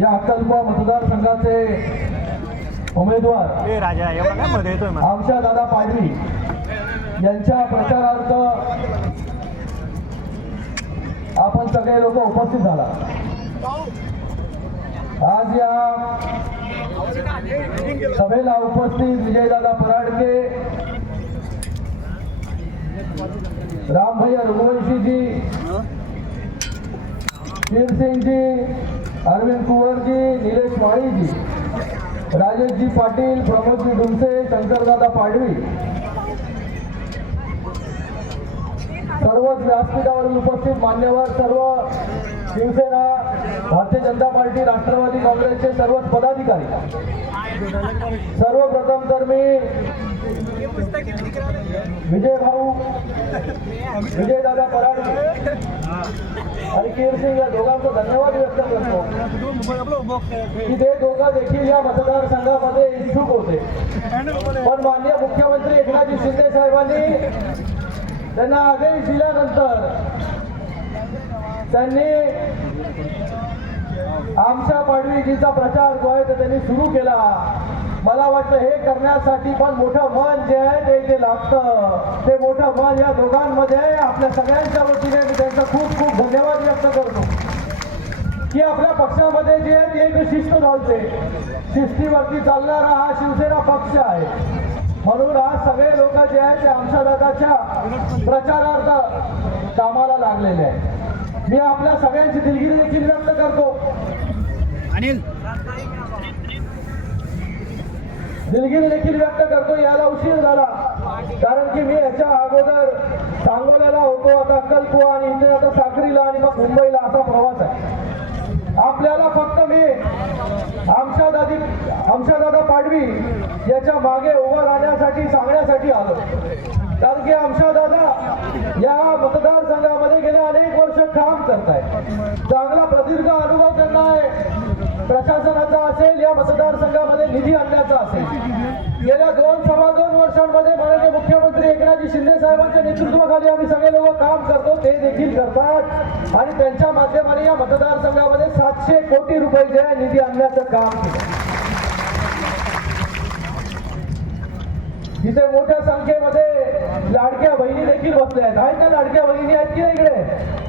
या अक्कलकुवा मतदारसंघाचे उमेदवार आमच्या दादा पाडवी यांच्या प्रचारार्थ आपण सगळे लोक उपस्थित झाला। आज या सभेला उपस्थित विजयदादा पराडके, रामभैया रघुवंशी जी, वीर सिंह जी, अरविंद कुंवर जी, नीलेश वाणी जी, राजेश जी पाटील, प्रमोद जी डुमसे, शंकरदादा पाडवी, सर्वच व्यासपीठावरील उपस्थित मान्यवर, सर्व शिवसेना, भारतीय जनता पार्टी, राष्ट्रवादी काँग्रेसचे सर्वच पदाधिकारी, सर्वप्रथम तर मी विजयदादा पराडके आणि कीरसिंग या दोघांचा धन्यवाद व्यक्त करतो की ते दोघं देखील या मतदारसंघामध्ये इच्छुक होते, पण माननीय मुख्यमंत्री एकनाथ शिंदे साहेबांनी त्यांना आदेश दिल्यानंतर त्यांनी आमच्या पाडवीजीचा प्रचार जो आहे त्यांनी सुरू केला। मला वाटतं हे करण्यासाठी पण मोठं मन जे आहे ते लागतं, ते मोठं मन या दोघांमध्ये आहे। आपल्या सगळ्यांच्या वतीने मी त्यांचा खूप खूप धन्यवाद व्यक्त करतो की आपल्या पक्षामध्ये जे आहे ते एक शिस्त चालते, शिस्तीवरती चालणारा हा शिवसेना पक्ष आहे। म्हणून आज सगळे लोक जे आहेत ते आमच्या दादाच्या प्रचारार्थ कामाला लागलेले आहेत। मी आपल्या सगळ्यांची दिलगिरी देखील व्यक्त करतो, दिलगिरी देखील व्यक्त करतो। याला उशीर झाला कारण की मी याच्या अगोदर सांगोल्याला होतो, आता अक्कलकुवा आणि इथे आता साक्रीला आणि मग मुंबईला असा प्रवास आहे। आपल्याला फक्त मी आमच्या दादा पाडवी याच्या मागे उभं राहण्यासाठी सांगण्यासाठी आलो, कारण की आमच्या दादा या मतदारसंघामध्ये गेले अनेक वर्ष काम करतायत, चांगला प्रदीर्घ अनुभव त्यांना आहे। प्रशासनाचा असेल, या मतदारसंघामध्ये निधी आणण्याचा असेल, गेल्या 2-2.25 वर्षांमध्ये माननीय मुख्यमंत्री एकनाथ शिंदे साहेबांच्या नेतृत्वाखाली आम्ही सगळे लोक काम करतो, ते देखील करतात आणि त्यांच्या माध्यमाने या मतदारसंघामध्ये 700 कोटी रुपये निधी आणण्याचं काम केलं। इथे मोठ्या संख्येमध्ये लाडक्या बहिणी देखील बसल्या आहेत, त्या लाडक्या बहिणी आहेत की इकडे